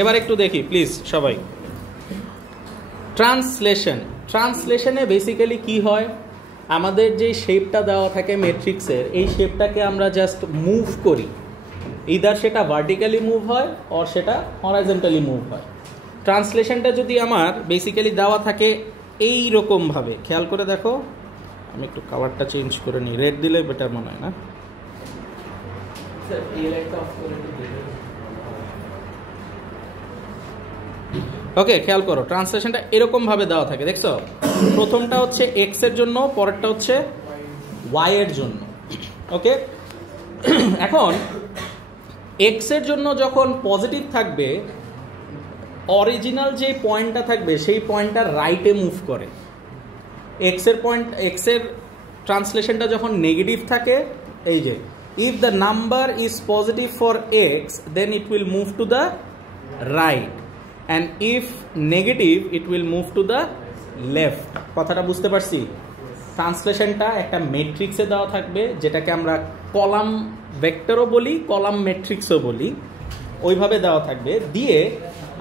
এবার একটু দেখি প্লিজ সবাই। ট্রান্সলেশনে বেসিক্যালি কি হয়, আমাদের যে শেপটা দেওয়া থাকে ম্যাট্রিক্সের, এই শেপটাকে আমরা জাস্ট মুভ করি, ইদার সেটা ভার্টিক্যালি মুভ হয় অর সেটা হরাইজন্টালি মুভ হয়। ট্রান্সলেশনটা যদি আমার বেসিক্যালি দেওয়া থাকে এই রকমভাবে, খেয়াল করে দেখো, আমি একটু কালারটা চেঞ্জ করে নিই, রেড দিলে বেটার মনে হয় না? ওকে, খেয়াল করো, ট্রান্সলেশনটা এরকমভাবে দেওয়া থাকে, দেখছো? প্রথমটা হচ্ছে এক্স এর জন্য, পরেরটা হচ্ছে ওয়াই এর জন্য। ওকে, এখন এক্স এর জন্য যখন পজিটিভ থাকবে, অরিজিনাল যে পয়েন্টটা থাকবে সেই পয়েন্টটা রাইটে মুভ করে। এক্স এর ট্রান্সলেশনটা যখন নেগেটিভ থাকে, এই যে if the number is positive for x then it will move to the right, and if negative it will move to the left. কথাটা বুঝতে পারছি? ট্রান্সলেশনটা একটা ম্যাট্রিক্সে দেওয়া থাকবে, যেটাকে আমরা কলাম ভেক্টরও বলি, কলাম ম্যাট্রিক্সও বলি, ওইভাবে দেওয়া থাকবে। দিয়ে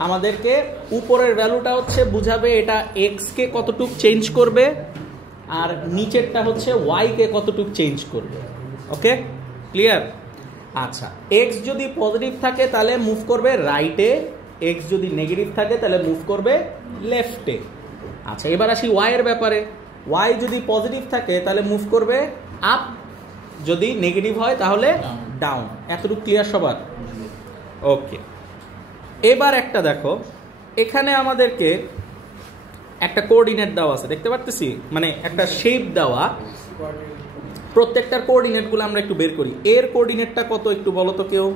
আমাদেরকে উপরের ভ্যালুটা হচ্ছে বুঝাবে এটা এক্সকে কতটুক চেঞ্জ করবে, আর নিচেরটা হচ্ছে ওয়াইকে কতটুক চেঞ্জ করবে। ওকে, ক্লিয়ার? আচ্ছা, এক্স যদি পজিটিভ থাকে তাহলে মুভ করবে রাইটে, এক্স যদি নেগেটিভ থাকে তাহলে মুভ করবে লেফটে। আচ্ছা, এবার আসি ওয়াই এর ব্যাপারে। ওয়াই যদি পজিটিভ থাকে তাহলে মুভ করবে আপ, যদি নেগেটিভ হয় তাহলে ডাউন। এতটুকু ক্লিয়ার সবার? ওকে, এবার একটা দেখো, এখানে আমাদেরকে একটা কোঅর্ডিনেট দেওয়া আছে, দেখতে পারতেছি, মানে একটা শেপ দেওয়া। প্রত্যেকটার কোঅর্ডিনেটগুলো আমরা একটু বের করি। এর কোঅর্ডিনেটটা কত একটু বলো তো কেউ?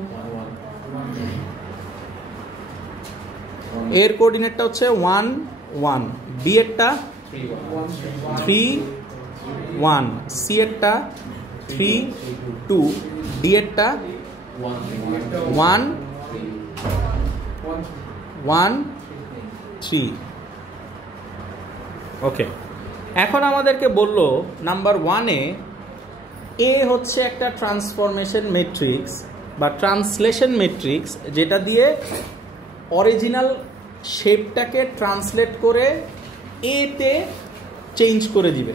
এর কোঅর্ডিনেটটা হচ্ছে 1 1, বি এরটা 3 1, সি এরটা 3 2, ডি এরটা 1 1 3। ওকে, এখন আমাদেরকে বলল নাম্বার 1-এ এ হচ্ছে একটা ট্রান্সফরমেশন ম্যাট্রিক্স বা ট্রান্সলেশন ম্যাট্রিক্স, যেটা দিয়ে অরিজিনাল শেপটাকে ট্রান্সলেট করে এতে চেঞ্জ করে দিবে।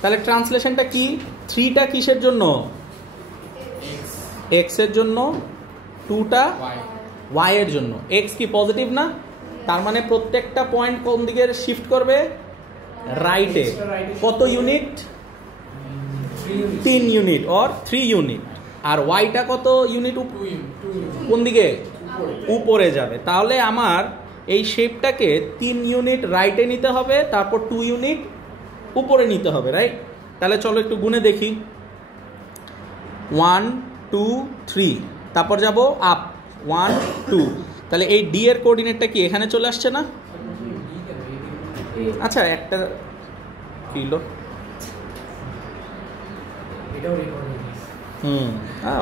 তাহলে ট্রান্সলেশনটা কি? 3টা কিসের জন্য? এক্স এর জন্য, 2টা ওয়াই এর জন্য। এক্স কি পজিটিভ না? তার মানে প্রত্যেকটা পয়েন্ট কোন দিকে শিফট করবে? রাইটে। কত ইউনিট? 3 unit or 3 unit. আর ওয়াইটা কত ইউনিট? কোন দিকে? উপরে যাবে। তাহলে আমার এই শেপটাকে 3 ইউনিট রাইটে নিতে হবে, তারপর 2 ইউনিট উপরে নিতে হবে, রাইট? তাহলে চলো একটু গুনে দেখি। 1 2 3, তারপর যাব আপ 1 2। তাহলে এই ডি এর কোঅর্ডিনেটটা কি এখানে চলে আসছে না? আচ্ছা, একটা কিলো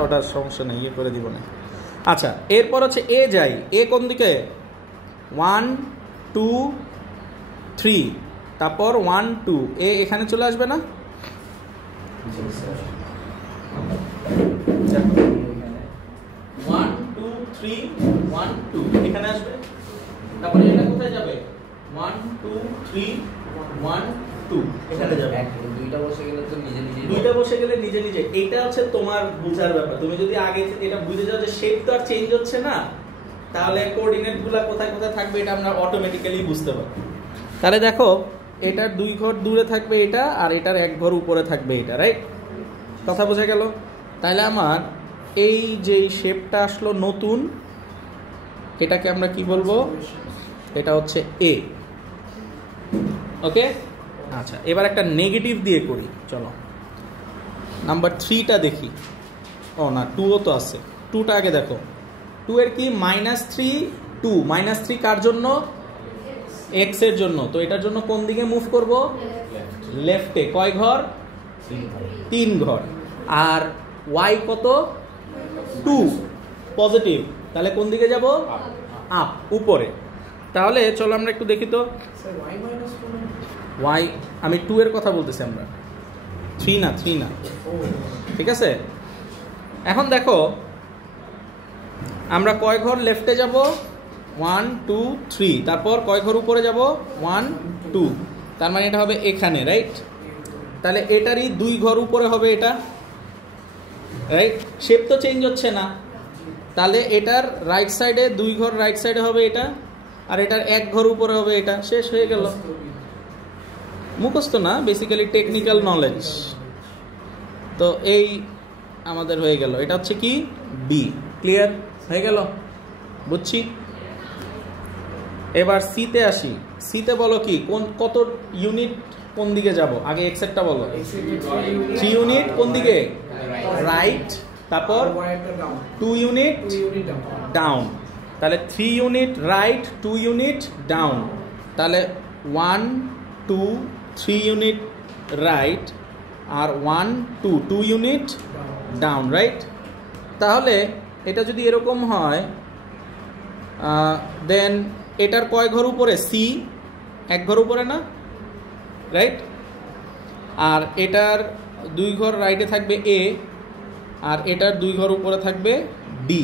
ওটার সমস্যা নেই, ইয়ে করে দিব না। আচ্ছা, এরপর হচ্ছে এ যাই। এ কোন দিকে? 1 2 3, তারপর 1 2, এ এখানে চলে আসবে না? 1 2 3 1 2 এখানে আসবে। তারপর এটা কোথায় যাবে? 1 2 3 1 2 এখানে যাবে। দুইটা বসে গেলে নিজে নিজে। এইটা হচ্ছে তোমার বুঝার ব্যাপার। তুমি যদি আগে এটা বুঝে যাও যে শেপ তো আর চেঞ্জ হচ্ছে না, তাহলে কোঅর্ডিনেটগুলো কোথায় কোথায় থাকবে এটা আমরা অটোমেটিক্যালি বুঝতে পারবো। তাহলে দেখো, এটার 2 ঘর দূরে থাকবে এটা, আর এটার 1 ঘর উপরে থাকবে এটা, রাইট? কথা বোঝা গেল? তাহলে আমার এই যে শেপটা আসলো নতুন, এটাকে আমরা কি বলবো? এটা হচ্ছে এ। ওকে, আচ্ছা, এবার একটা নেগেটিভ দিয়ে করি। চলো নাম্বার 3টা দেখি। ও না, 2ও তো আছে। 2টা আগে দেখো। 2 এর কি? -3 2। -3 কার জন্য? এক্স এর জন্য। তো এটার জন্য কোন দিকে মুভ করব? লেফটে। কয় ঘর? 3 ঘর। আর ওয়াই কত? 2 পজিটিভ, তাহলে কোন দিকে যাব? আপ, উপরে। তাহলে চলো আমরা একটু দেখি তো। ওয়াই, আমি 2 এর কথা বলতেছি, আমরা 3 না। ঠিক আছে, এখন দেখো আমরা কয় ঘর লেফটে যাব? 1 2 3, তারপর কয় ঘর উপরে যাব 1 2, তার মানে এটা হবে এখানে, রাইট? তাহলে এটারই 2 ঘর উপরে হবে এটা, রাইট? শেপ তো চেঞ্জ হচ্ছে না, তাহলে এটার রাইট সাইডে 2 ঘর রাইট সাইডে হবে এটা, আর এটার 1 ঘর উপরে হবে এটা। শেষ হয়ে গেল। মুখস্থ না, বেসিক্যালি টেকনিক্যাল নলেজ। তো এই আমাদের হয়ে গেল, এটা হচ্ছে কি বি। ক্লিয়ার হয়ে গেল? বুঝছি। এবার সিতে আসি। সিতে বলো কি, কত ইউনিট কোন দিকে যাব? আগে এক্সেটটা বলো। 3 ইউনিট কোন দিকে? রাইট। তারপর 2 ইউনিট ডাউন। তাহলে 3 ইউনিট রাইট, 2 ইউনিট ডাউন। তাহলে 1 2 3 ইউনিট রাইট আর 1 2 2 ইউনিট ডাউন, রাইট? তাহলে এটা যদি এরকম হয়, দেন এটার কয় ঘর উপরে? সি 1 ঘর উপরে না, রাইট? আর এটার 2 ঘর রাইটে থাকবে এ, আর এটার 2 ঘর উপরে থাকবে বি।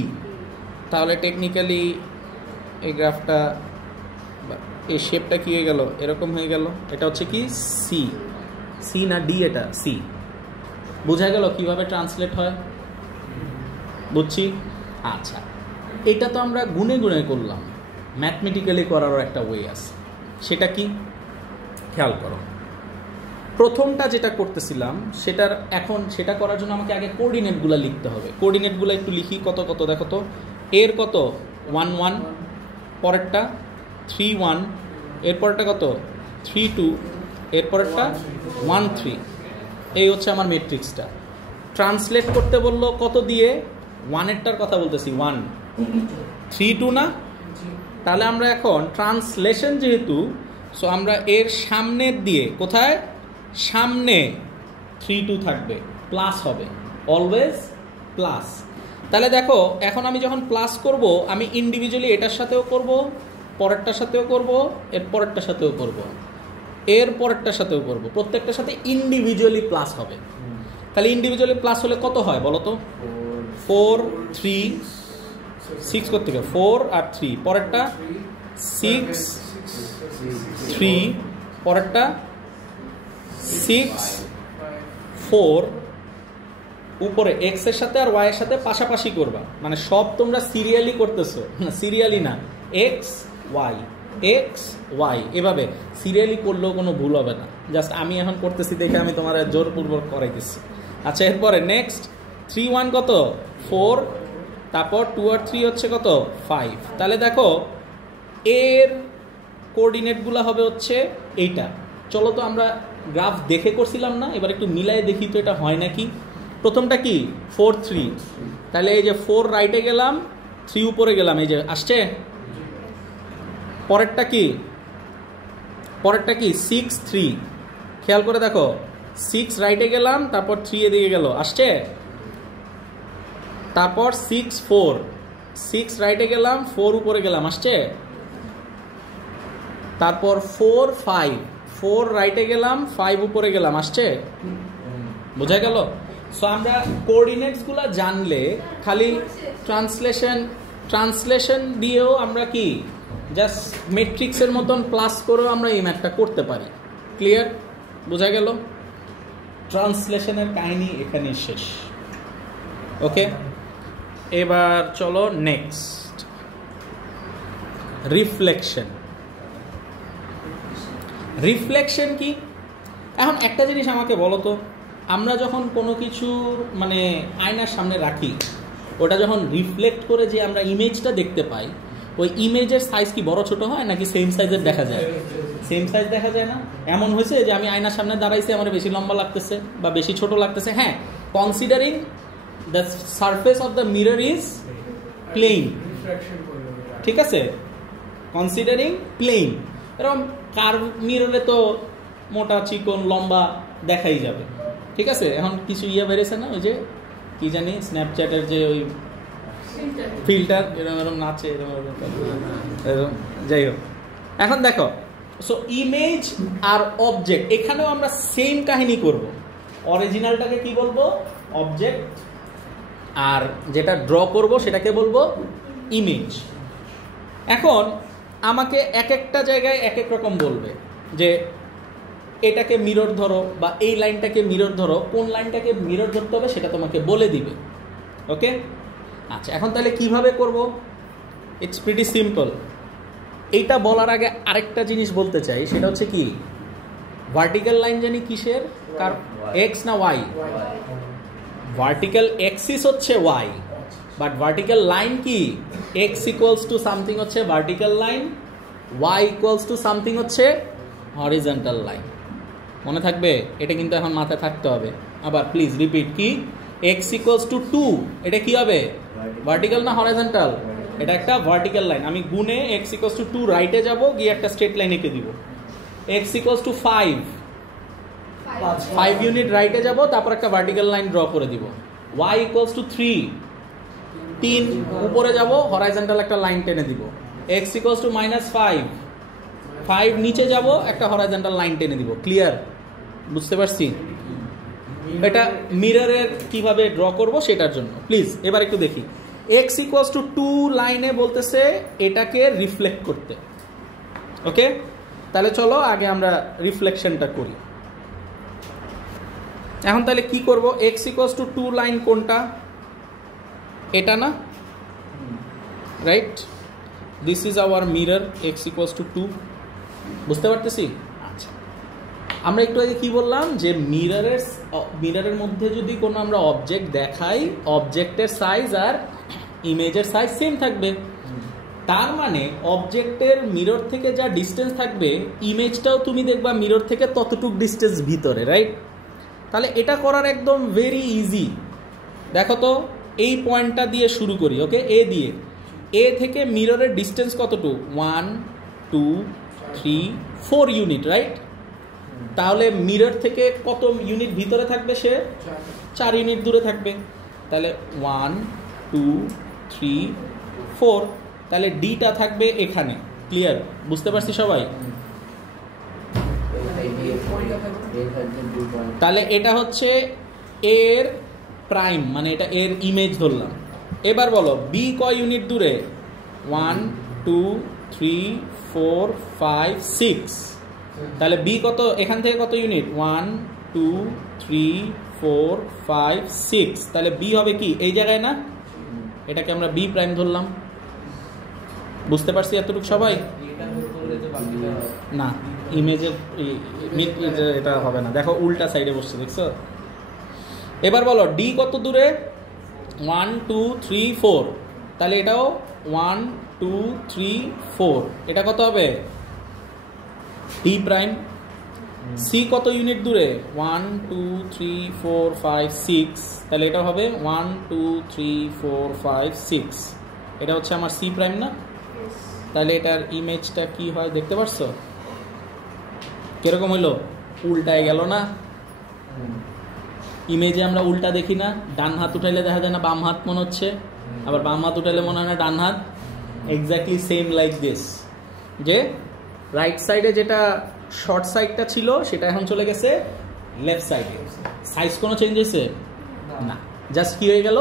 তাহলে টেকনিক্যালি এই গ্রাফটা, এই শেপটা কি হয়ে গেল? এরকম হয়ে গেল। এটা হচ্ছে কি সি। সি না ডি? এটা সি। বোঝা গেল কিভাবে ট্রান্সলেট হয়? বুঝছি। আচ্ছা, এটা তো আমরা গুনে গুনে করলাম, ম্যাথমেটিক্যালি করারও একটা ওয়ে আছে। সেটা কি খেয়াল করো। প্রথমটা যেটা করতেছিলাম সেটা করার জন্য আমাকে আগে কোঅর্ডিনেটগুলো লিখতে হবে। কোঅর্ডিনেটগুলো একটু লিখি। কত কত দেখো তো। এর কত 1 1, পরেরটা 3 1, এরপরটা কত 3 2, এরপরটা 1 3। এই হচ্ছে আমার ম্যাট্রিক্সটা। ট্রান্সলেট করতে বললো কত দিয়ে? 1এরটার কথা বলতেছি, 1 3 2 না? তাহলে আমরা এখন ট্রান্সলেশন যেহেতু, সো আমরা এর সামনের দিয়ে, কোথায় সামনে 3 2 থাকবে, প্লাস হবে, অলওয়েজ প্লাস। তাহলে দেখো এখন আমি যখন প্লাস করব, আমি ইন্ডিভিজুয়ালি এটার সাথেও করব, পরেরটার সাথেও করব, এর পরেরটার সাথেও করব, এর পরেরটার সাথেও করব, প্রত্যেকটার সাথে ইন্ডিভিজুয়ালি প্লাস হবে। তাহলে ইন্ডিভিজুয়ালি প্লাস হলে কত হয় বলো তো? 4 3 6 করতে হবে, 4 আর 3, পরেরটা 6 3, পরেরটা 6 4, উপরে এক্স এর সাথে আর ওয়াই এর সাথে পাশাপাশি করবা, মানে সব তোমরা সিরিয়ালি করতেছো না, সিরিয়ালি না, এক্স ওয়াই এভাবে সিরিয়ালি করলেও কোনো ভুল হবে না। জাস্ট আমি এখন করতেছি দেখে আমি তোমার জোরপূর্বক করাইতেছি। আচ্ছা, এরপরে নেক্সট 3 1 কত 4, তারপর 2 আর 3 হচ্ছে কত 5। তাহলে দেখো এর কোঅর্ডিনেটগুলো হবে হচ্ছে এইটা। চলো তো আমরা গ্রাফ দেখে করছিলাম না, এবার একটু মিলাই দেখি তো এটা হয় নাকি। প্রথমটা কি 4 3, তাহলে এই যে 4 রাইটে গেলাম, 3 উপরে গেলাম, এই যে আসছে। পরেরটা কি 6 3, খেয়াল করে দেখো 6 রাইটে গেলাম, তারপর 3 এদিকে গেল, আসছে। তারপর 6 4, 6 রাইটে গেলাম, 4 উপরে গেলাম, আসছে। তারপর 4 5, 4 রাইটে গেলাম, 5 উপরে গেলাম, আসছে। বোঝা গেল? সো আমরা কোঅর্ডিনেটসগুলো জানলে খালি ট্রান্সলেশন দিয়েও আমরা কি জাস্ট ম্যাট্রিক্সের মতন প্লাস করেও আমরা এই ম্যাথটা করতে পারি। ক্লিয়ার? বোঝা গেল? ট্রান্সলেশনের কাহিনী এখানে শেষ। ওকে, এবার চলো নেক্সট, রিফ্লেকশন কি? এখন একটা জিনিস আমাকে বলো তো, আমরা যখন কোনো কিছুর মানে আয়নার সামনে রাখি, ওটা যখন রিফ্লেক্ট করে যে আমরা ইমেজটা দেখতে পাই, ওই ইমেজের সাইজ কি বড় ছোট হয় নাকি সেম সাইজের দেখা যায়? সেম সাইজ দেখা যায় না? এমন হয়েছে যে আমি আয়নার সামনে দাঁড়াইছি, আমার বেশি লম্বা লাগতেছে বা বেশি ছোট লাগতেছে। হ্যাঁ, considering the surface of the mirror is plane, ঠিক আছে, কনসিডারিং প্লেন। এরকম কার্ভ মিররে তো মোটা চিকন লম্বা দেখাই যাবে, ঠিক আছে। এখন কিছু বেড়েছে না, ওই যে কি জানি স্ন্যাপচ্যাটের যে ওই ফিল্টার, এরকম এরকম নাচে, এরকম যাই হোক। এখন দেখো, সো ইমেজ আর অবজেক্ট, এখানেও আমরা সেম কাহিনী করব। অরিজিনালটাকে কি বলবো? অবজেক্ট, আর যেটা ড্র করব সেটাকে বলবো ইমেজ। এখন আমাকে এক একটা জায়গায় এক এক রকম বলবে যে এটাকে মিরর ধরো বা এই লাইনটাকে মিরর ধরো, কোন লাইনটাকে মিরর ধরতে হবে সেটা তোমাকে বলে দিবে। ওকে, আচ্ছা এখন তাহলে কিভাবে করব? It's pretty simple. এইটা বলার আগে আরেকটা জিনিস বলতে চাই, সেটা হচ্ছে কি, ভার্টিক্যাল লাইন জানি কিসের, কার এক্স না ওয়াই? ভার্টিক্যাল এক্সিস হচ্ছে ওয়াই, বাট ভার্টিক্যাল লাইন কি? এক্স ইকুয়ালস টু সামথিং হচ্ছে vertical line, y equals to something হচ্ছে হরিজন্টাল লাইন। মনে থাকবে? এটা কিন্তু এখন মাথায় থাকতে হবে। আবার প্লিজ রিপিট, কি এক্স ইকুয়ালস টু 2, এটা কি হবে? ভার্টিক্যাল না হরিজন্টাল? এটা একটা ভার্টিক্যাল লাইন। আমি গুণে এক্স ইকুয়ালস টু 2 রাইটে যাব, গিয়ে একটা স্ট্রেট লাইন এঁকে দিব। এক্স ইকুয়ালস টু 5 ইউনিট রাইটে যাব, তারপর একটা ভার্টিক্যাল লাইন ড্র করে দিব। ওয়াই ইকুয়ালস টু 3 উপরে যাব, হরাইজন্টাল একটা লাইন টেনে দিব। এক্স ইকুয়ালস টু -5 নিচে যাব, একটা হরাইজন্টাল লাইন টেনে দিব। ক্লিয়ার? বুঝতে পারছি? এটা মিররের কিভাবে ড্র করব সেটার জন্য প্লিজ এবার একটু দেখি। এক্স ইকুয়ালস টু 2 লাইনে বলতেছে এটাকে রিফ্লেক্ট করতে। ওকে, তাহলে চলো আগে আমরা রিফ্লেকশনটা করি। এখন তাহলে কি করব? এক্স ইকুয়ালস টু 2 লাইন কোনটা? এটা না? Right, this is our mirror x equals to 2। বুঝতে পারতেছি? আচ্ছা, আমরা একটু আগে কি বললাম যে মিররের মধ্যে যদি কোনো আমরা অবজেক্ট দেখাই, অবজেক্টের সাইজ আর ইমেজের সাইজ সেম থাকবে। তার মানে অবজেক্টের মিরর থেকে যা ডিস্টেন্স থাকবে, ইমেজটাও তুমি দেখবা মিরর থেকে ততটুক ডিস্টেন্স ভিতরে। রাইট, তাহলে এটা করার একদম ভেরি ইজি। দেখো তো, এই পয়েন্টটা দিয়ে শুরু করি। ওকে, এ দিয়ে, এ থেকে মিররের ডিস্টেন্স কতটুকু? 1 2 3 4 ইউনিট। রাইট, তাহলে মিরর থেকে কত ইউনিট ভিতরে থাকবে? সে 4 ইউনিট দূরে থাকবে। তাহলে 1 2 3 4, তাহলে ডিটা থাকবে এখানে। ক্লিয়ার? বুঝতে পারছি সবাই? তাহলে এটা হচ্ছে এর প্রাইম, মানে এটা এর ইমেজ ধরলাম। এবার বলো বি কয় ইউনিট দূরে? 1 2 3 4 5 6। তাহলে বি কত? এখান থেকে কত ইউনিট? 1 2 3 4 5 6। তাহলে বি হবে কি এই জায়গায় না? এটাকে আমরা বি প্রাইম ধরলাম। বুঝতে পারছি এতটুকু সবাই? না, ইমেজের এটা হবে না। দেখো উল্টা সাইডে বসছে, দেখছো? এবার বলো ডি কত দূরে? 1 2 3 4। তাহলে এটাও 1 2 3 4। এটা কত হবে? D prime. সি কত ইউনিট দূরে? 1 2 3 4 5 6। তাহলে এটা হবে 1 2 3 4 5 6। এটা হচ্ছে আমার সি প্রাইম না? তাহলে এটার ইমেজটা কি হয় দেখতে পারছো? কিরকম হইলো? উল্টায় গেল না? ইমেজে আমরা উল্টা দেখি না? ডান হাত উঠাইলে দেখা যায় না বাম হাত মনে হচ্ছে, আবার বাম হাত উঠাইলে মনে হয় না ডান হাত। এক্স্যাক্টলি সেম লাইক দিস, যে রাইট সাইডে যেটা শর্ট সাইডটা ছিল সেটা এখন চলে গেছে লেফট সাইডে। সাইজ কোনো চেঞ্জ হয়েছে না, জাস্ট কি হয়ে গেল?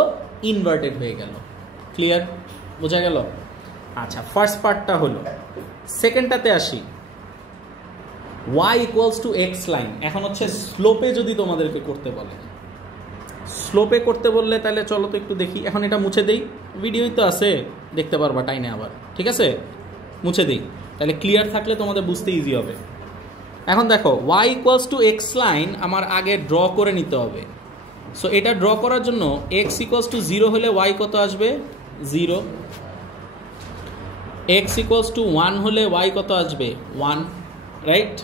ইনভার্টেড হয়ে গেল। ক্লিয়ার? বোঝা গেল? আচ্ছা, ফার্স্ট পার্টটা হলো। সেকেন্ডটাতে আসি। y equals to x line. এখন হচ্ছে স্লোপে যদি তোমাদেরকে করতে বলে, স্লোপে করতে বললে তাহলে চলো তো একটু দেখি। এখন এটা মুছে দেই, ভিডিওই তো আছে, দেখতে পারবা টাইনে আবার। ঠিক আছে, মুছে দিই, তাহলে ক্লিয়ার থাকলে তোমাদের বুঝতে ইজি হবে। এখন দেখো y equals to x line আমার আগে ড্র করে নিতে হবে। সো এটা ড্র করার জন্য x ইকুয়ালস টু 0 হলে y কত আসবে? 0। x ইকুয়ালস টু 1 হলে y কত আসবে? 1। রাইট,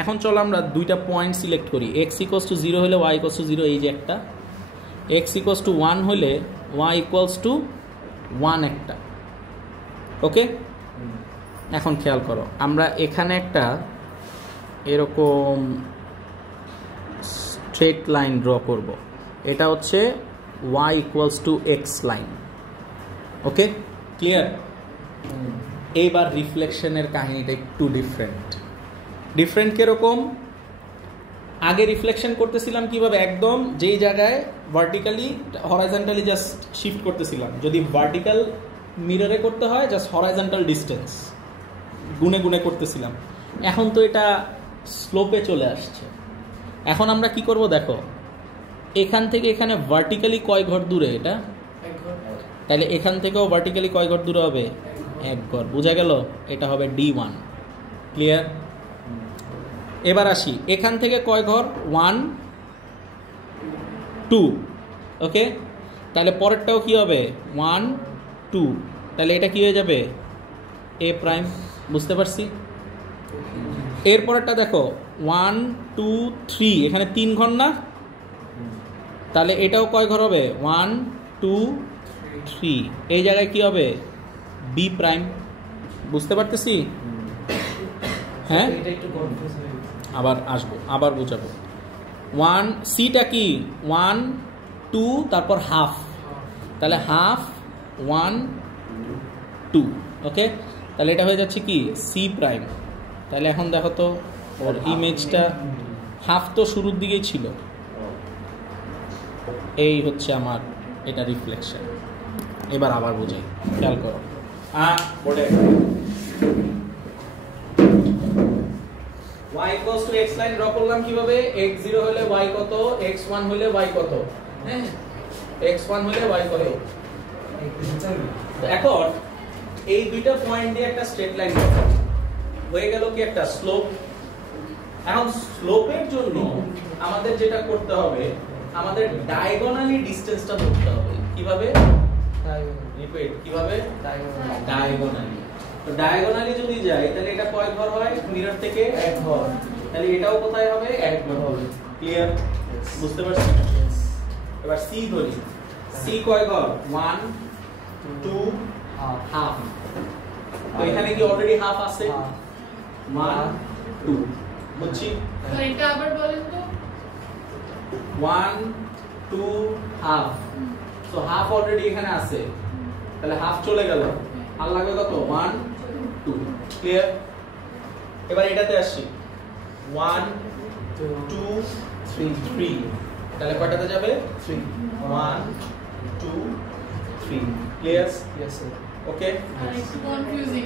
এখন চলো আমরা দুইটা পয়েন্ট সিলেক্ট করি। x ইকুয়ালস টু 0 হলে y ইকুয়ালস টু 0, এই যে একটা। x ইকুয়ালস টু 1 হলে y ইকুয়ালস টু 1 একটা। ওকে, এখন খেয়াল করো, আমরা এখানে একটা এরকম স্ট্রেট লাইন ড্র করব। এটা হচ্ছে y equals to x line. Okay, clear? এইবার রিফ্লেকশনের কাহিনীটা একটু ডিফারেন্ট কিরকম? আগে রিফ্লেকশন করতেছিলাম কিভাবে? একদম যেই জায়গায় ভার্টিক্যালি হরাইজন্টালি জাস্ট শিফট করতেছিলাম। যদি ভার্টিক্যাল মিররে করতে হয় জাস্ট হরাইজন্টাল ডিস্টেন্স গুনে গুনে করতেছিলাম, এখন তো এটা স্লোপে চলে আসছে। এখন আমরা কি করব দেখো, এখান থেকে এখানে ভার্টিক্যালি কয় ঘর দূরে এটা, তাহলে এখান থেকেও ভার্টিক্যালি কয় ঘর দূরে হবে, এক ঘর, বোঝা গেল? এটা হবে D1। ক্লিয়ার? এবার আসি এখান থেকে কয় ঘর, 1 2, ওকে, তাহলে পরেরটাও কি হবে 1 2, তাহলে এটা কি হয়ে যাবে A প্রাইম, বুঝতে পারছি? এরপরেরটা দেখো 1 2 3, এখানে 3 ঘর না, তাহলে এটাও কয় ঘর হবে 1 2 3, এই জায়গায় কি হবে B প্রাইম, বুঝতে পারতেছি? হ্যাঁ, আবার আসবো, আবার বুঝাবো। 1 সিটা কি 1 2 তারপর হাফ, তাহলে হাফ 1 2, ওকে, তাহলে এটা হয়ে যাচ্ছে কি C প্রাইম। তাহলে এখন দেখো তো ওর ইমেজটা, হাফ তো শুরুর দিকেই ছিল, এই হচ্ছে আমার এটা রিফ্লেকশন। এবার আবার বুঝাই, খেয়াল করো। y equals to x line draw করলাম কিভাবে, x0 হলে y কত, x1 হলে y কত, হ্যাঁ x1 হলে y কত। এখন এই দুইটা পয়েন্ট দিয়ে একটা স্ট্রেট লাইন হয়ে গেল কি একটা স্লোপ। এখন স্লোপের জন্য আমাদের যেটা করতে হবে, আমাদের ডায়াগোনালি ডিসটেন্সটা ধরতে হবে। কিভাবে? রিপিট, কিভাবে? ডায়াগোনালি। তো ডায়াগোনালি যদি যাই তাহলে এটা কয় ঘর হয়, মিরর থেকে এক ঘর, তাহলে এটাও কোথায় হবে, এক ঘর হবে। ক্লিয়ার? বুঝতে পারছি? এবার সি ধরি, সি কয় ঘর, 1 2 হাফ, তো এখানে কি অলরেডি হাফ আছে, 1 2, বুঝছি? তো এটা আবার বলেন তো, 1 2 হাফ, তো হাফ অলরেডি এখানে আছে, তাহলে হাফ চলে গেল, আর লাগবে কত, 1 2। ক্লিয়ার? এবার এটাতে আসি, 1 2 3, তাহলে কয়টাতে যাবে, 3, 1 2 3। ক্লিয়ার? Yes sir. ওকে, একটু কনফিউজিং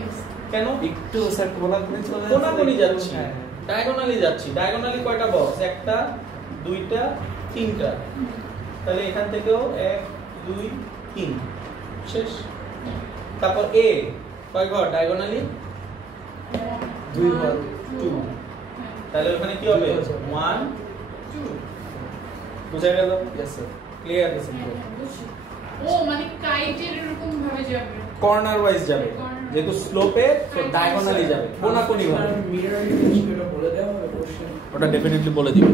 কেন? একটু স্যার কোলাকুলি চলে যাচ্ছে, কোনাকুনি যাচ্ছি, হ্যাঁ। ডায়াগোনালি যাচ্ছি। ডায়াগোনালি কয়টা বক্স, একটা দুইটা তিনটা, তাহলে এখান থেকেও 1 2 3, শেষ। তারপর এ কয় ঘর ডায়াগোনালি, 2 ঘর, 2, তাহলে ওখানে কি হবে, 1 2। বুঝা গেল? Yes sir. ক্লিয়ার? ও মানে কাইটের এরকম ভাবে যাবে, কর্নার ওয়াইজ যাবে, যেহেতু স্লোপে তো ডায়াগোনালি যাবে, কোনাকুনি ভাবে। মিরর ইমেজটা বলে দেওয়া হবে কোশ্চেন, ওটা ডেফিনেটলি বলে দিবে।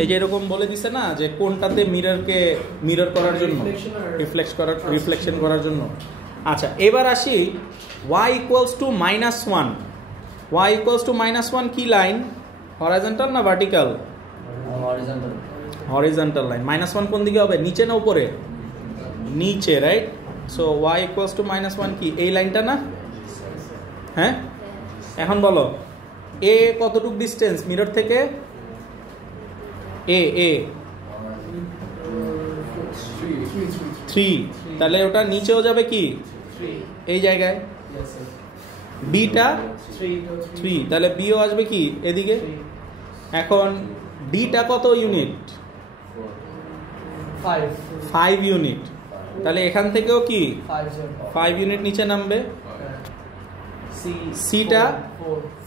এই যে এরকম বলে দিছে না যে কোনটাতে মিররকে মিরর করার জন্য, রিফ্লেকশন করার জন্য। আচ্ছা, এবার আসি y equals to -1। y equals to -1 কি লাইন, হরাইজন্টাল না ভার্টিক্যাল? হরিজন্টাল। Horizontal line. -1 কোন দিকে হবে, নিচে না উপরে? নিচে, right? So y equals to -1 কি এই লাইনটা না? হ্যাঁ, এখন বলো a কতটুক ডিসটেন্স মিরর থেকে, a 3, তাহলে ওটা নিচেও যাবে কি 3, এই জায়গায়, यस सर। বিটা 3 3, তাহলে বিও আসবে কি এদিকে। এখন ডিটা কত ইউনিট, 5 ইউনিট, তাহলে এখান থেকেও কি 5 ইউনিট নিচে নামবে। সিটা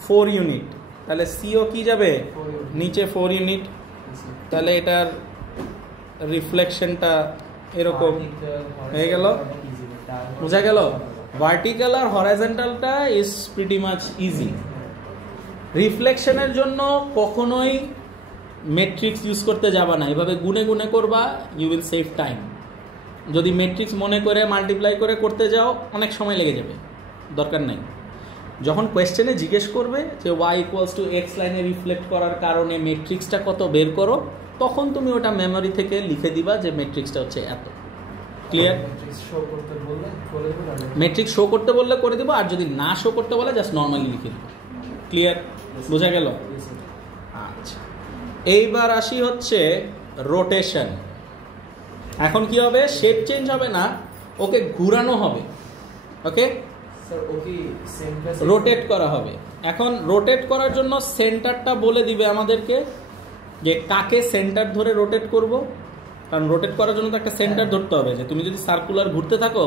4 ইউনিট, তাহলে সিও কি যাবে নিচে 4 ইউনিট, তাহলে এটার রিফ্লেকশনটা এরকম হয়ে গেল। বুঝা গেল? ভার্টিক্যাল আর হরাইজন্টালটা ইজ প্রিটি মাচ ইজি। রিফ্লেকশনের জন্য কখনোই মেট্রিক্স ইউজ করতে যাবা না, এভাবে গুনে গুনে করবা, ইউ উইল সেভ টাইম। যদি মেট্রিক্স মনে করে মাল্টিপ্লাই করে করতে যাও অনেক সময় লেগে যাবে, দরকার নাই। যখন কোয়েশ্চেনে জিজ্ঞেস করবে যে y ইকুয়ালস টু এক্স লাইনে রিফ্লেক্ট করার কারণে মেট্রিক্সটা কত বের করো, তখন তুমি ওটা মেমোরি থেকে লিখে দিবা যে মেট্রিক্সটা হচ্ছে এত। ক্লিয়ার? মেট্রিক্স শো করতে বললে করে দিব, আর যদি না শো করতে বলে জাস্ট নর্মালি লিখে দিব। ক্লিয়ার? বোঝা গেল? আচ্ছা, এইবার আসি হচ্ছে রোটেশন। এখন কি হবে, শেপ চেঞ্জ হবে না, ওকে ঘুরানো হবে। ওকে, স্যার ওকে সেন্টার রোটেট করা হবে। এখন রোটেট করার জন্য সেন্টারটা বলে দিবে আমাদেরকে যে কাকে সেন্টার ধরে রোটেট করব, কারণ রোটেট করার জন্য তো একটা সেন্টার ধরতে হবে। যে তুমি যদি সার্কুলার ঘুরতে থাকো,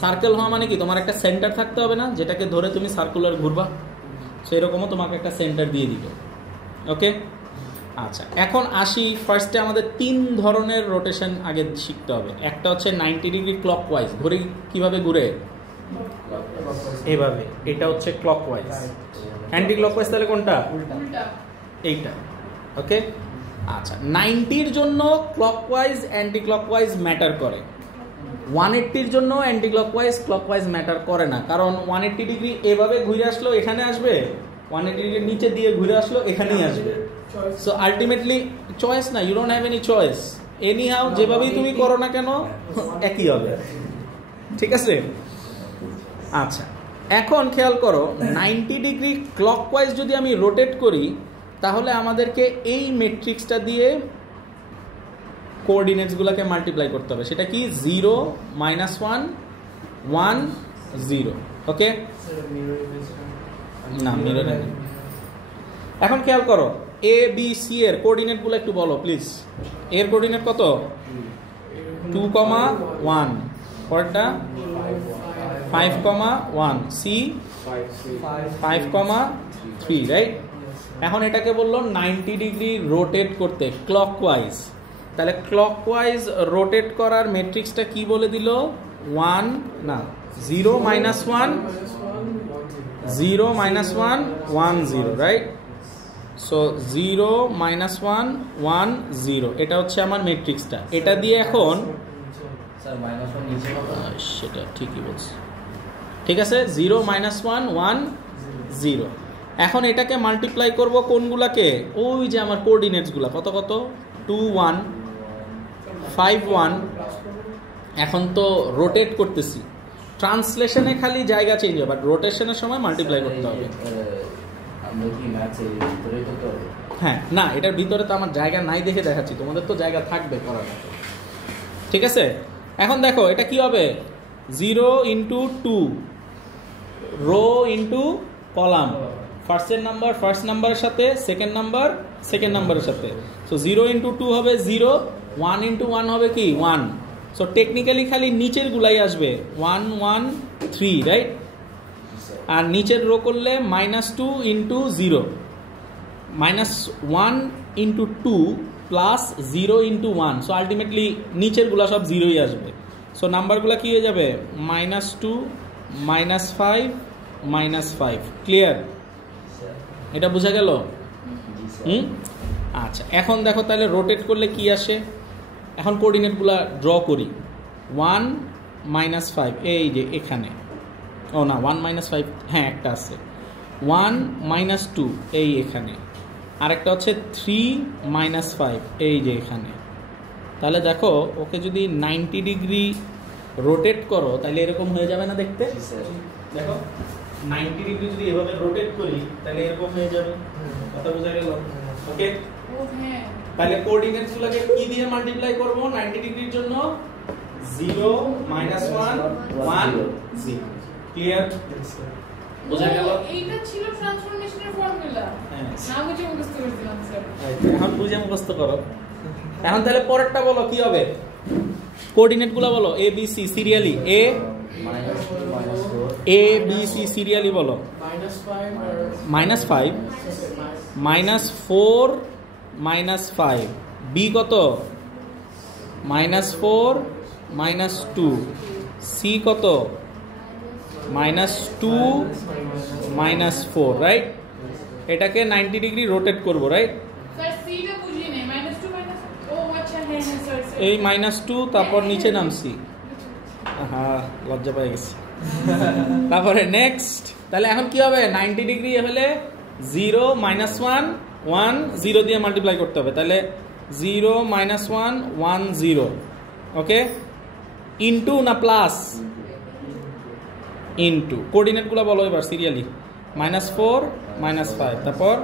সার্কেল হওয়া মানে কি তোমার একটা সেন্টার থাকতে হবে না, যেটাকে ধরে তুমি সার্কুলার ঘুরবা, সেই রকমও তোমাকে একটা সেন্টার দিয়ে দিবে। ওকে, আচ্ছা এখন আসি, ফার্স্টে আমাদের 3 ধরনের রোটেশন আগে শিখতে হবে। একটা হচ্ছে 90 ডিগ্রি ক্লকওয়াইজ, ঘড়ি কিভাবে ঘুরে এভাবে, এটা হচ্ছে ক্লকওয়াইজ। অ্যান্টি ক্লকওয়াইজ তাহলে কোনটা? উল্টা। এইটা। ওকে, আচ্ছা 90-র জন্য ক্লকওয়াইজ অ্যান্টি ক্লকওয়াইজ ম্যাটার করে, 180-র জন্য অ্যান্টি ক্লকওয়াইজ ক্লকওয়াইজ ম্যাটার করে না, কারণ 180 ডিগ্রি এভাবে ঘুরে আসলো এখানে আসবে, 180 ডিগ্রি নিচে দিয়ে ঘুরে আসলো এখানেই আসবে। সো আলটিমেটলি চয়েস না, you don't have any choice, anyhow যেভাবেই তুমি করো না কেন একই হবে। ঠিক আছে, আচ্ছা এখন খেয়াল করো 90 ডিগ্রি ক্লকওয়াইজ যদি আমি রোটেট করি, তাহলে আমাদেরকে এই ম্যাট্রিক্সটা দিয়ে কোঅর্ডিনেটসগুলোকে মাল্টিপ্লাই করতে হবে। সেটা কি? 0 -1 1 0। ওকে, না মিরর নেই। এখন খেয়াল করো এ বি সি এর কোঅর্ডিনেটগুলো একটু বলো প্লিজ। এর কোঅর্ডিনেট কত? 2, 1, পরেরটা 5, 1, সি 5, 3, রাইট? এখন এটাকে বললো 90 ডিগ্রি রোটেট করতে ক্লকওয়াইজ, তাহলে ক্লকওয়াইজ রোটেট করার ম্যাট্রিক্সটা কি বলে দিল? 1 না 0 -1 0 -1 1 0, রাইট? সো 0 -1 1 0, এটা হচ্ছে আমার ম্যাট্রিক্সটা। এটা দিয়ে এখন স্যার -1 নিচে কত? সেটা ঠিকই বলছি, ঠিক আছে, 0 -1 1 0। এখন এটাকে মাল্টিপ্লাই করব কোনগুলাকে? ওই যে আমার কোঅর্ডিনেটসগুলো কত কত, 2 1 5 1। এখন তো রোটেট করতেছি, ট্রান্সলেশনে খালি জায়গা চেঞ্জ হবে, বাট রোটেশনের সময় মাল্টিপ্লাই করতে হবে। আমরা কি ম্যাথে ভিতরে করতে হবে? হ্যাঁ, না এটার ভিতরে তো আমার জায়গা নাই দেখে দেখাচ্ছি, তোমাদের তো জায়গা থাকবে করার মতো। ঠিক আছে, এখন দেখো এটা কি হবে? 0 × 2 রো ইন্টু কলাম, ফার্স্টের নাম্বার ফার্স্ট নাম্বারের সাথে, সেকেন্ড নাম্বার সেকেন্ড নাম্বারের সাথে। সো 0 × 2 হবে 0, 1 × 1 হবে কি 1। সো টেকনিক্যালি খালি নিচের গুলাই আসবে 1 1 3, রাইট? আর নিচের রো করলে -2 × 0, -1 × 2 প্লাস 0 × 1। সো আলটিমেটলি নিচের গুলা সব 0ই আসবে। সো নাম্বারগুলো কি হয়ে যাবে? -2 -5 -5। ক্লিয়ার? এটা বোঝা গেল? আচ্ছা এখন দেখো তাহলে রোটেট করলে কি আসে। এখন কোঅর্ডিনেটগুলো ড্র করি। 1 -5 এই যে এখানে, ও না 1 -5, হ্যাঁ একটা আছে। 1 -2 এই এখানে, আরেকটা হচ্ছে 3 -5 এই যে এখানে। তাহলে দেখো ওকে যদি 90 ডিগ্রি রোটেট করো তাহলে এরকম হয়ে যাবে না দেখতে? দেখো 90 ডিগ্রি যদি এভাবে রোটেট করি তাহলে এরকম হয়ে যাবে। কথা বোঝা গেল? ওকে, ও হ্যাঁ, তাহলে কোঅর্ডিনেটসগুলোকে কি দিয়ে মাল্টিপ্লাই করব 90 ডিগ্রির জন্য? 0 -1 1 0। ক্লিয়ার? বোঝা গেল? এইটা ছিল ট্রান্সফরমেশনের ফর্মুলা। হ্যাঁ, না বুঝে মুখস্থ করেছিলাম স্যার। এখন বুঝে মুখস্থ করো। এখন তাহলে পরেরটা বলো কি হবে? কোঅর্ডিনেটগুলো বলো, A B C serially, A A B C serially বলো। -5 -4 -5, বি কত? -4 -2, সি কত? -2 -4, রাইট? এটাকে 90 ডিগ্রি রোটেট করবো, রাইট? স্যার সিটা বুঝিয়ে নেই, -2 ও আচ্ছা হ্যাঁ হ্যাঁ স্যার স্যার। এই -2 তারপর নিচে নামছি, হ্যাঁ লজ্জা পেয়ে গেছি। তারপরে নেক্সট, তাহলে এখন কি হবে? 90 ডিগ্রি হলে 0 -1 1 0 দিয়ে মাল্টিপ্লাই করতে হবে। তাহলে 0 -1 1 0, ওকে, ইনটু না প্লাস? ইনটু। কোঅর্ডিনেটগুলো বলো এবার সিরিয়ালি। -4 -5, তারপর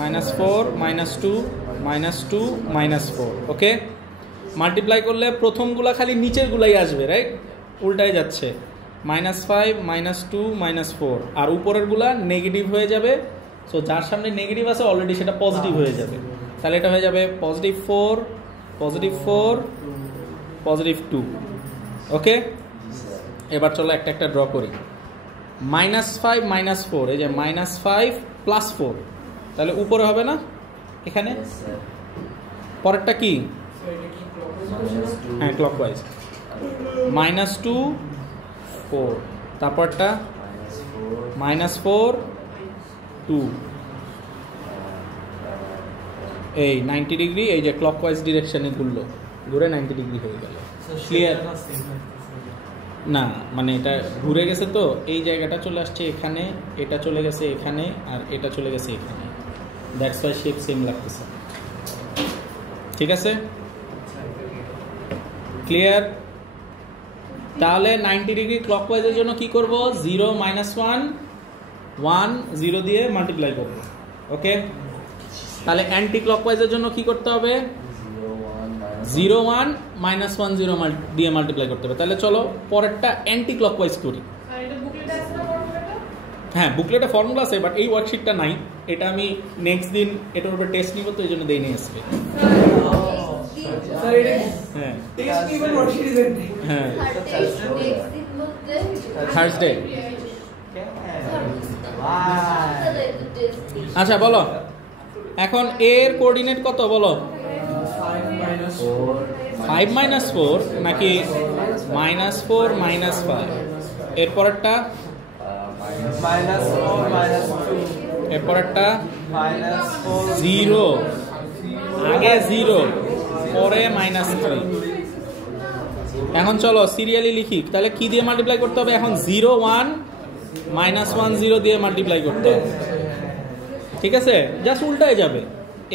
-4 -2 -2 -4, ওকে। মাল্টিপ্লাই করলে প্রথমগুলা খালি নিচের গুলাই আসবে, রাইট? উল্টাই যাচ্ছে। -5 -2 -4 আর উপরেরগুলা নেগেটিভ হয়ে যাবে। সো যার সামনে নেগেটিভ আছে অলরেডি সেটা পজিটিভ হয়ে যাবে, তাহলে এটা হয়ে যাবে +4 +4 +2। ওকে, এবার চলো একটা একটা ড্র করি। -5 -4, এই যে -5 +4, তাহলে উপরে হবে না এখানে? পরেরটা কি? হ্যাঁ, ক্লকওয়াইজ। -2 4, তারপরটা -4 2, এই 90 ডিগ্রি, এই যে ক্লকওয়াইজ ডিরেকশনে ঘুরে 90 ডিগ্রি হয়ে গেল। ক্লিয়ার? না, মানে এটা ঘুরে গেছে তো এই জায়গাটা চলে আসছে এখানে, এটা চলে গেছে এখানে, আর এটা চলে গেছে এখানে। দ্যাটস ওয়াই শেপ সেম লাগতেছে। ঠিক আছে, ক্লিয়ার? তাহলে 90 ডিগ্রি ক্লকওয়াইজের জন্য কি করব? 0 -1 1 0 দিয়ে মাল্টিপ্লাই করব। ওকে, তাহলে অ্যান্টি ক্লকওয়াইজের জন্য কি করতে হবে? 0 1 -1 0 দিয়ে মাল্টিপ্লাই করতে হবে। তাহলে চলো পরেরটা অ্যান্টি ক্লকওয়াইজ করি। হ্যাঁ, বুকলেটে ফর্মুলা আছে, বাট এই ওয়ার্কশিটটা নাই। এটা আমি নেক্সট দিন এটার উপর টেস্ট নিব, তো এই জন্য দেই নিয়ে আসবে। হ্যাঁ হ্যাঁ, থার্সডে। আচ্ছা বলো এখন এর কোঅর্ডিনেট কত বলো? 5 -4 নাকি -4 -5? এরপরেরটা এরপরেরটা 0, আগে 0 পরে -3। এখন চলো সিরিয়ালি লিখি। তাহলে কি দিয়ে মাল্টিপ্লাই করতে হবে এখন? 0 1 -1 0 দিয়ে মাল্টিপ্লাই করতে হবে। ঠিক আছে, জাস্ট উল্টায় যাবে,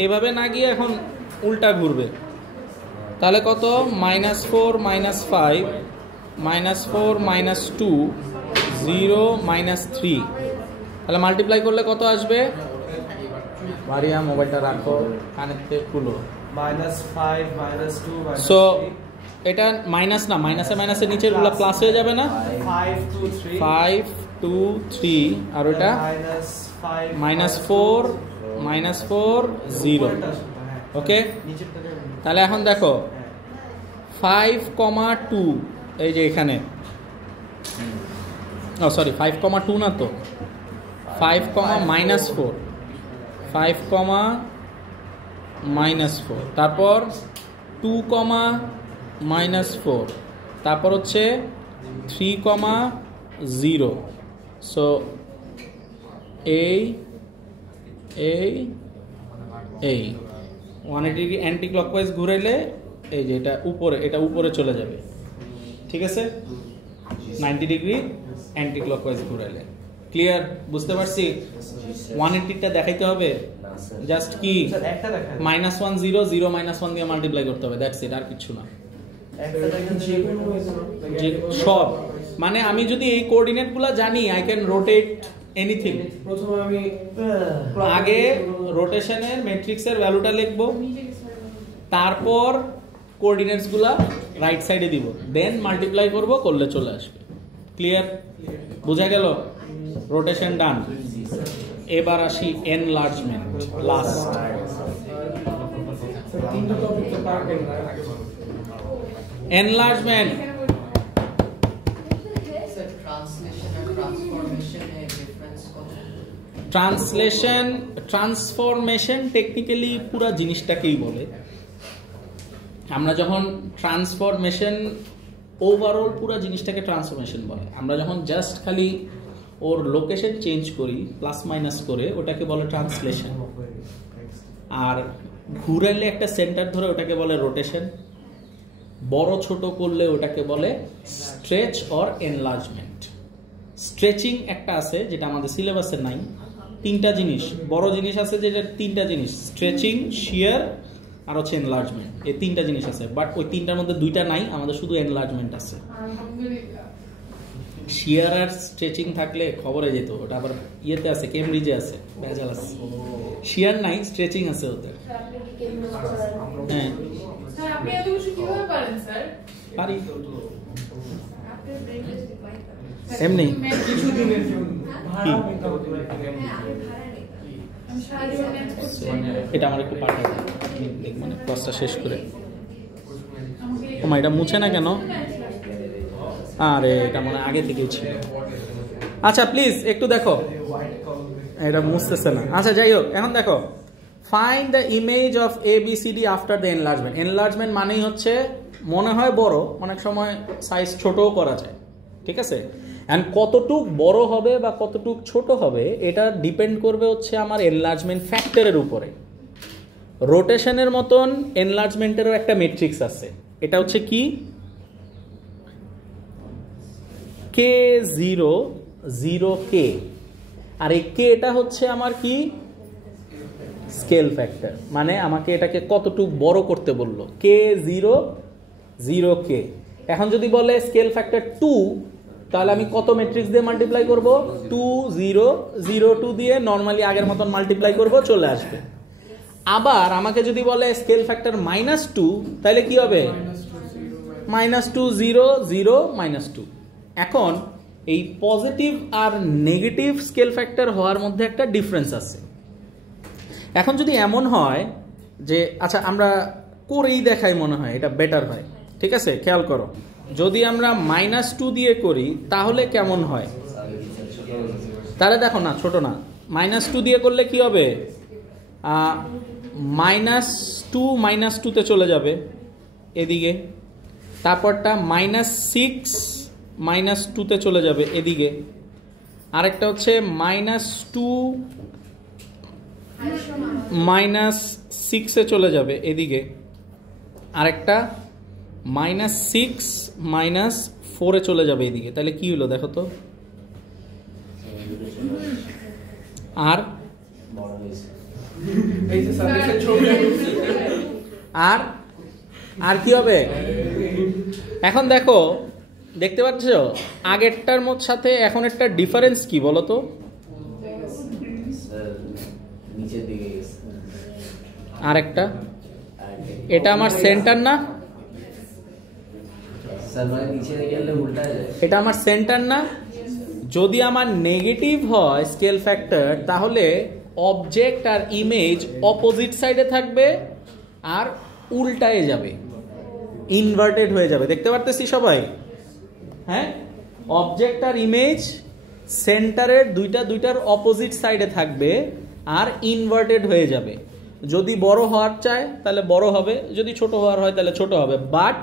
এভাবে না গিয়ে এখন উল্টা ঘুরবে। তাহলে কত? -4 -5 -4 -2 0 -3। তাহলে মাল্টিপ্লাই করলে কত আসবে? মারিয়া মোবাইলটা রাখো, কানেক্টে খুলো। -5 -2 সো এটা মাইনাস না, মাইনাসে মাইনাসে নিচের গুলো প্লাস হয়ে যাবে না? 5 2 3 আর ওটা -4 -4 0। ওকে, তাহলে এখন দেখো 5,2, এই যে এখানে, ও সরি 5,2 না তো, 5, -4 5, -4, তারপর 2, -4, তারপর হচ্ছে 3, 0। সো এই 180 ডিগ্রি অ্যান্টি ক্লকওয়াইজ ঘুরাইলে এই যে এটা উপরে চলে যাবে। ঠিক আছে, 90 ডিগ্রি অ্যান্টি ক্লকওয়াইজ ঘুরাইলে। ক্লিয়ার? বুঝতে পারছি? 180টা দেখাইতে হবে, জাস্ট কি -1 0 0 -1 দিয়ে মাল্টিপ্লাই করতে হবে, দ্যাটস ইট, আর কিছু না। যে সব মানে আমি যদি এই কোঅর্ডিনেটগুলো জানি, আই ক্যান রোটেট এনিথিং। প্রথমে আমি আগে রোটেশনের ম্যাট্রিক্সের ভ্যালুটা লিখবো, তারপর কোঅর্ডিনেটসগুলো রাইট সাইডে দিব, দেন মাল্টিপ্লাই করব, করলে চলে আসবে। ক্লিয়ার? বোঝা গেল? রোটেশন ডান। এবার আসি enlargement, last. Enlargement transformation technically পুরো জিনিসটাকেই বলে। আমরা যখন ট্রান্সফরমেশন, ওভারঅল পুরো জিনিসটাকে ট্রান্সফরমেশন বলে। আমরা যখন জাস্ট খালি ওর লোকেশন চেঞ্জ করি প্লাস মাইনাস করে, ওটাকে বলে ট্রান্সলেশন। আর ঘুরাইলে একটা সেন্টার ধরে ওটাকে বলে রোটেশন। বড় ছোট করলে ওটাকে বলে স্ট্রেচ অর এনলার্জমেন্ট। স্ট্রেচিং একটা আছে যেটা আমাদের সিলেবাসে নাই। 3টা জিনিস, বড় জিনিস আছে যেটা 3টা জিনিস, স্ট্রেচিং, শিয়ার আর হচ্ছে এনলার্জমেন্ট। এই 3টা জিনিস আছে, বাট ওই 3টার মধ্যে 2টা নাই, আমাদের শুধু এনলার্জমেন্ট আছে। শিয়ার আর স্ট্রেচিং থাকলে খবরে যেত, ওটা আবার ইয়েতে আছে, কেমব্রিজে আছে, ভেজাল আছে। শিয়ার নাই, স্ট্রেচিং আছে ওদের। হ্যাঁ, আপনি এত কিছু কিভাবে পারেন স্যার? পারি। এমনি কিছু দিনের জন্য ভাড়া নিতে হতো আমি সারাদিন ম্যাচ করছি এটা আমার একটু পাঠাই মানে ক্লাসটা শেষ করে। ওমা এটা মুছে না কেন? আরে এটা মনে হয় আগে থেকেই ছিল। আচ্ছা প্লিজ একটু দেখো, এটা মুছতেছে না। আচ্ছা যাই হোক, এখন দেখো, find the image of ABCD after the enlargement. Enlargement মানেই হচ্ছে মনে হয় বড়, অনেক সময় সাইজ ছোটও করা যায়, ঠিক আছে? অ্যান্ড কতটুক বড় হবে বা কতটুক ছোট হবে এটা ডিপেন্ড করবে হচ্ছে আমার এনলার্জমেন্ট ফ্যাক্টরের উপরে। রোটেশনের মতন এনলার্জমেন্টেরও একটা মেট্রিক্স আছে, এটা হচ্ছে কি K0 আর এই কে এটা হচ্ছে আমার কি স্কেল ফ্যাক্টর, মানে আমাকে এটাকে কতটুক বড় করতে বললো, K0 এখন যদি বলে স্কেল ফ্যাক্টর 2, তাহলে আমি কত ম্যাট্রিক্স দিয়ে মাল্টিপ্লাই করব? 2002 দিয়ে নর্মালি আগের মতন মাল্টিপ্লাই করব, চলে আসবে। আবার আমাকে যদি বলে স্কেল ফ্যাক্টর -2, তাহলে কি হবে? -2 এখন এই পজিটিভ আর নেগেটিভ স্কেল ফ্যাক্টর হওয়ার মধ্যে একটা ডিফারেন্স আছে। এখন যদি এমন হয় যে, আচ্ছা আমরা করেই দেখাই, মনে হয় এটা বেটার হয়, ঠিক আছে? খেয়াল করো, যদি আমরা -2 দিয়ে করি তাহলে কেমন হয়? তাহলে দেখো না, ছোট না, -2 দিয়ে করলে কি হবে? -2 চলে যাবে এদিকে, তারপরটা -6 চলে যাবে এদিকে, আরেকটা হচ্ছে -2 চলে যাবে এদিকে, আরেকটা -6 চলে যাবে এদিকে। তাহলে কি হলো দেখো তো? আর আর কি হবে? এখন দেখো, দেখতে পাচ্ছ আগেরটার সাথে এখন একটা ডিফারেন্স কি বলো তো? আরেকটা, এটা আমার সেন্টার না? এটা আমার সেন্টার না? যদি আমার নেগেটিভ হয় স্কেল ফ্যাক্টর, তাহলে অবজেক্ট আর ইমেজ অপোজিট সাইডে থাকবে আর উল্টায় যাবে, ইনভার্টেড হয়ে যাবে। দেখতে পারতেছি সবাই? হ্যাঁ, অবজেক্ট আর ইমেজ সেন্টারের দুইটার অপোজিট সাইডে থাকবে আর ইনভার্টেড হয়ে যাবে। যদি বড় হওয়ার চায় তাহলে বড় হবে, যদি ছোট হওয়ার হয় তাহলে ছোট হবে। বাট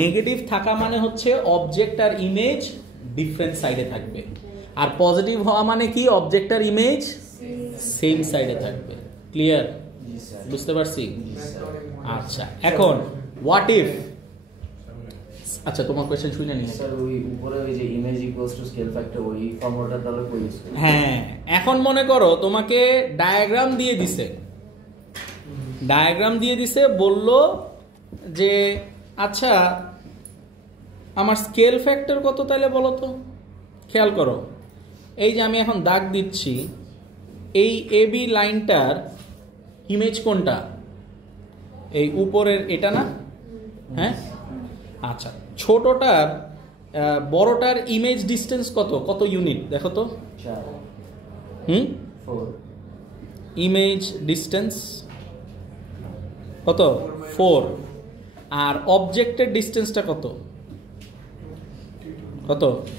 নেগেটিভ থাকা মানে হচ্ছে অবজেক্ট আর ইমেজ ডিফারেন্ট সাইডে থাকবে, আর পজিটিভ হওয়া মানে কি? অবজেক্ট আর ইমেজ সেম সাইডে থাকবে। ক্লিয়ার? বুঝতে পারছি? আচ্ছা, এখন হোয়াট ইফ, আচ্ছা তোমার কোশ্চেন শুনে নিই স্যার। ওই উপরে ওই যে image equals to scale factor, ওই ফর্মুলাটা তাহলে কই ইউজ করি? হ্যাঁ, এখন মনে করো তোমাকে ডায়াগ্রাম দিয়ে দিছে, বলল যে আচ্ছা আমার স্কেল ফ্যাক্টর কত তাহলে বলো তো। খেয়াল করো, এই যে আমি এখন দাগ দিচ্ছি, এই AB লাইনটার ইমেজ কোনটা? এই উপরের এটা না? হ্যাঁ, আচ্ছা ছোটটার বড়টার ইমেজ ডিস্টেন্স কত ইউনিট দেখো তো? 4 ইমেজ ডিস্টেন্স কত? 4। আর অবজেক্টের ডিস্টেন্সটা কত?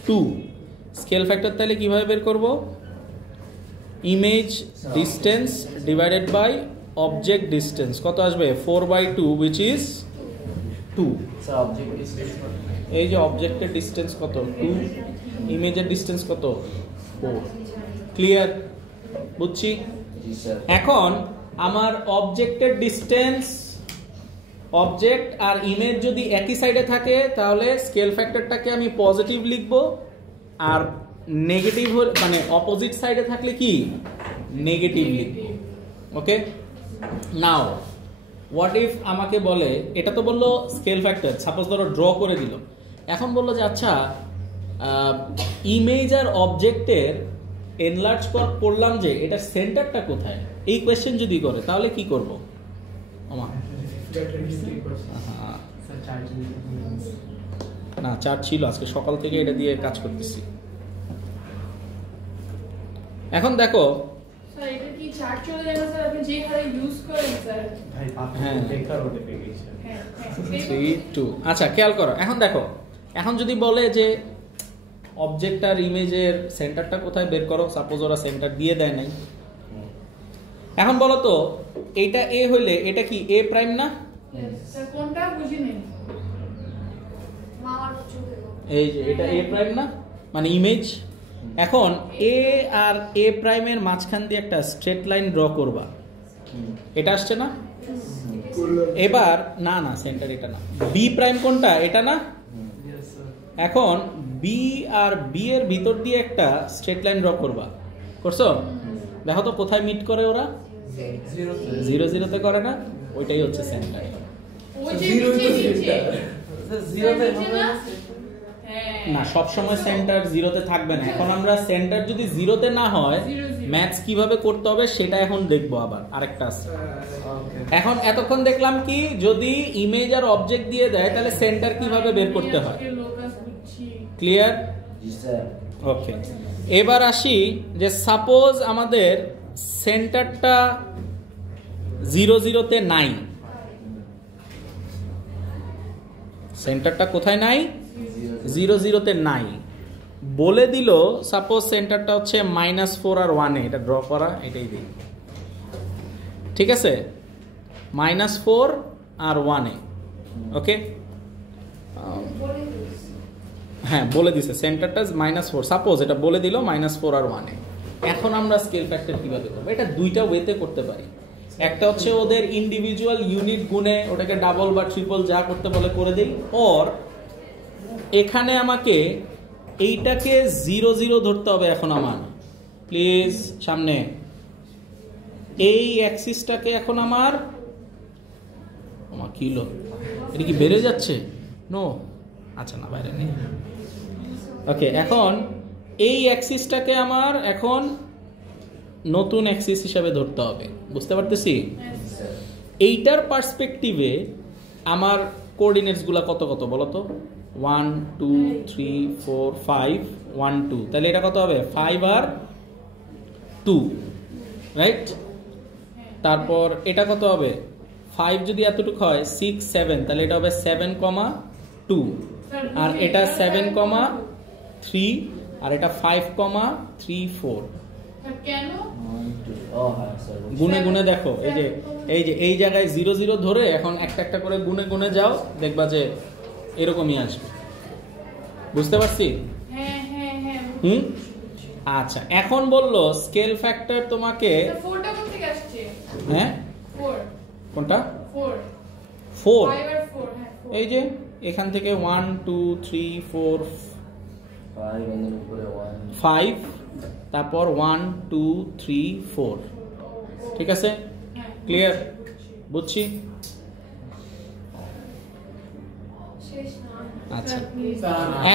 2। স্কেল ফ্যাক্টর তাহলে কিভাবে বের করব? Image distance divided by object distance কত আসবে? 4/2 which is 2। Sir object distance এই যে অবজেক্টের ডিস্টেন্স কত? 2। ইমেজের ডিস্টেন্স কত? 4। ক্লিয়ার? বুঝছি? জি স্যার। এখন আমার অবজেক্টের ডিস্টেন্স, অবজেক্ট আর ইমেজ যদি একই সাইডে থাকে তাহলে স্কেল ফ্যাক্টরটাকে আমি পজিটিভ লিখব, আর নেগেটিভ মানে অপোজিট সাইডে থাকলে কি নেগেটিভ লিখব। ওকে, নাও হোয়াট ইফ আমাকে বলে, এটা তো বললো স্কেল ফ্যাক্টর, সাপোজ ধরো ড্র করে দিল, এখন বললো যে আচ্ছা ইমেজ আর অবজেক্টের এনলার্জ করলাম যে এটা সেন্টারটা কোথায়, এই কোয়েশ্চেন যদি করে তাহলে কি করব? না চার্ট ছিল, আজকে সকাল থেকে এটা দিয়ে কাজ করতেছি। এখন দেখো স্যার এটা কি চার্ট চলে যায় না স্যার আপনি যে হারে ইউজ করেন স্যার? হ্যাঁ। বেকার নোটিফিকেশন। হ্যাঁ 3 2 আচ্ছা খেয়াল করো এখন দেখো এখন যদি বলে যে অবজেক্ট আর ইমেজের সেন্টারটা কোথায় বের করো, সাপোজ ওরা সেন্টার দিয়ে দেয় নাই, এখন বলো তো এইটা এ হইলে এটা কি এ প্রাইম না? স্যার কোনটা বুঝি নেই। এই যে এটা এ প্রাইম না, মানে ইমেজ। এখন এ আর এ প্রাইমের মাঝখান দিয়ে একটা স্ট্রেট লাইন ড্র করবা, এটা আসছে না? এবার না না সেন্টার এটা না, বি প্রাইম কোনটা? এটা না? এখন বি আর বি এর ভিতর দিয়ে একটা স্ট্রেট লাইন ড্র করবা, করছো? দেখো তো কোথায় মিট করে ওরা? 0 0 তে করে না? ওইটাই হচ্ছে সেন্টার। ওই যে জিরোই তো নিচে সেন্টার। জিরোতে হ্যাঁ না সব সময় সেন্টার 0 তে থাকবে না। এখন আমরা সেন্টার যদি 0 তে না হয় ম্যাথস কিভাবে করতে হবে সেটা এখন দেখবো। আবার আরেকটা আছে। এখন এতক্ষণ দেখলাম কি যদি ইমেজ আর অবজেক্ট দিয়ে দেয় তাহলে সেন্টার কিভাবে বের করতে হয়। ক্লিয়ার? জি স্যার। ওকে, এবার আসি যে সাপোজ আমাদের সেন্টারটা 0 0 তে নাই, সেন্টারটা কোথায় নাই? 0 0 তে নাই। বলে দিল সাপোজ সেন্টারটা হচ্ছে -4 আর 1 এ, এটা ড্র করা, এটাই দিই, ঠিক আছে? -4 আর 1 এ, ওকে? হ্যাঁ বলে দিছে সেন্টারটা -4, সাপোজ এটা বলে দিল -4 আর 1 এ। এখন আমরা স্কেল ফ্যাক্টর কিভাবে করব? এটা দুইটা ওয়েতে করতে পারি। একটা হচ্ছে ওদের ইন্ডিভিজুয়াল ইউনিট গুণে ওটাকে ডাবল বা ট্রিপল যা করতে বলে করে দেই, অর এখানে আমাকে এইটাকে 0 0 ধরতে হবে। এখন আমার প্লিজ সামনে এই অ্যাক্সিসটাকে এখন আমার কি হলো, এটা কি বেড়ে যাচ্ছে? নো, আচ্ছা না বাইরে নেই। ওকে, এখন এই অ্যাক্সিসটাকে আমার এখন নতুন অ্যাক্সিস হিসাবে ধরতে হবে, বুঝতে পারতেছি? এইটার পার্সপেক্টিভে আমার কোঅর্ডিনেটসগুলো কত কত বলো তো? 1 2 3 4 5 1 2, তাহলে এটা কত হবে? 5 আর 2, রাইট? তারপর এটা কত হবে? 5 যদি এতটুকু হয় 6 7, তাহলে এটা হবে 7, 2, আর এটা 7, 3, আর এটা 5, 3 4। কেন? গুনে গুনে দেখো, এই যে এই জায়গায় 0 0 ধরে এখন একটা একটা করে গুনে গুনে যাও, দেখবা যে এরকমই আসবে। বুঝতে পারছি? হ্যাঁ হ্যাঁ হ্যাঁ। আচ্ছা, এখন বললো স্কেল ফ্যাক্টর তোমাকে 4টা কোথা থেকে আসছে? হ্যাঁ 4 কোনটা? 4 4 5 আর 4 হ্যাঁ 4। এই যে এখান থেকে 1 2 3 4 5 এর উপরে 1 5, তারপর 1 2 3 4, ঠিক আছে? ক্লিয়ার? বুঝছি? আচ্ছা,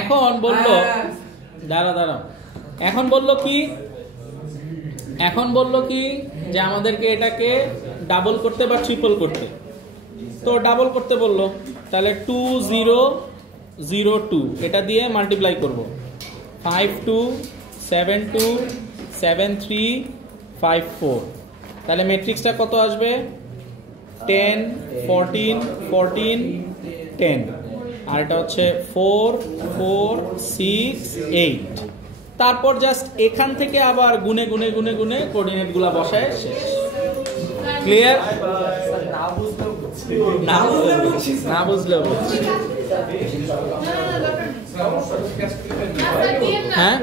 এখন বললো দাঁড়া, এখন বললো কি যে আমাদেরকে এটাকে ডাবল করতে বা ট্রিপল করতে, তো ডাবল করতে বললো, তাহলে 2 0 0 2 এটা দিয়ে মাল্টিপ্লাই করব, 5 2 7 2 7 3 5 4, তাহলে ম্যাট্রিক্সটা কত আসবে? 10 14 14 10, আর এটা হচ্ছে 4 4 6 8। তারপর জাস্ট এখান থেকে আবার গুনে গুনে গুনে গুনে কোঅর্ডিনেটগুলো বসায় শেষ। ক্লিয়ার? না বুঝলেও বুঝছি। হ্যাঁ।